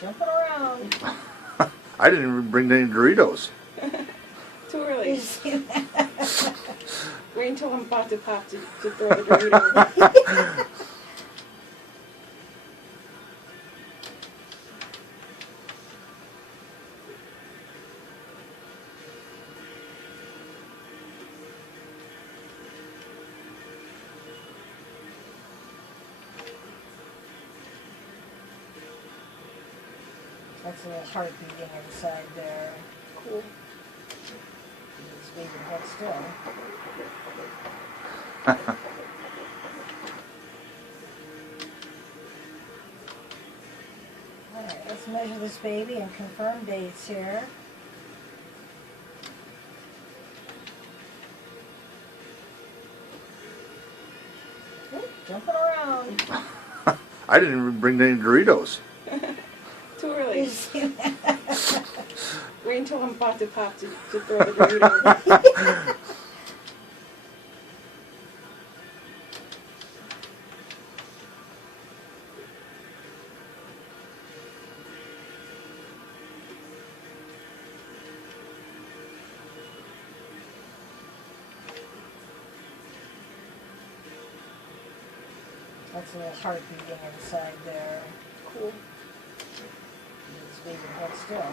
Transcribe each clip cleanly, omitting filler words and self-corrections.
Jumping around. I didn't even bring any Doritos. Too early. You see that? Wait until I'm about to pop to throw the Doritos. That's a little heart beating inside there. Cool. It's beating head still. Alright, let's measure this baby and confirm dates here. Jumping around. I didn't even bring any Doritos. Too You early. see that? Wait until I'm about to pop to throw the Doritos. That's a little heart beating inside there. Cool. It's beating head still.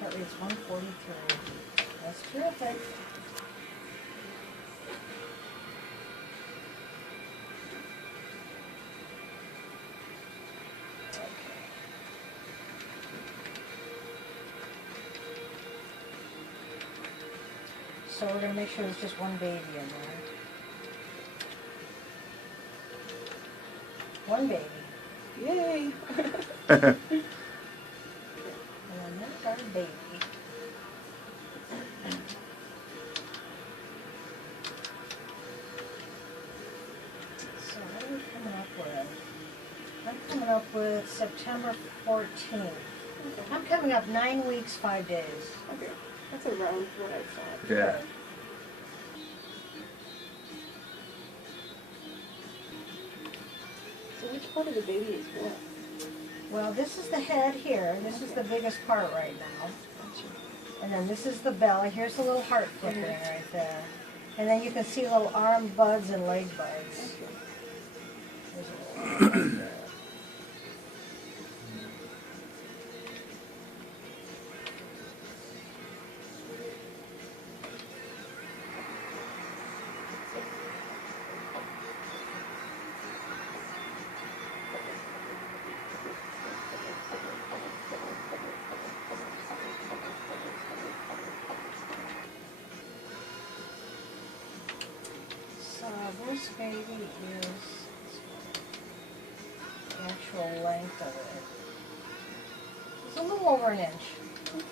Heart rate's 143. That's terrific. So we're going to make sure there's just one baby in there. One baby. Yay. And then there's our baby. So what are we coming up with? I'm coming up with September 14th. Okay. I'm coming up 9 weeks, 5 days. Okay. That's around what I thought. Yeah. So which part of the baby is what? Well, this is the head here. This is the biggest part right now. Gotcha. And then this is the belly. Here's the little heart flickering right there. And then you can see little arm buds and leg buds. Okay. There's a little arm bud there. So this baby is the actual length of it. It's a little over an inch. Okay.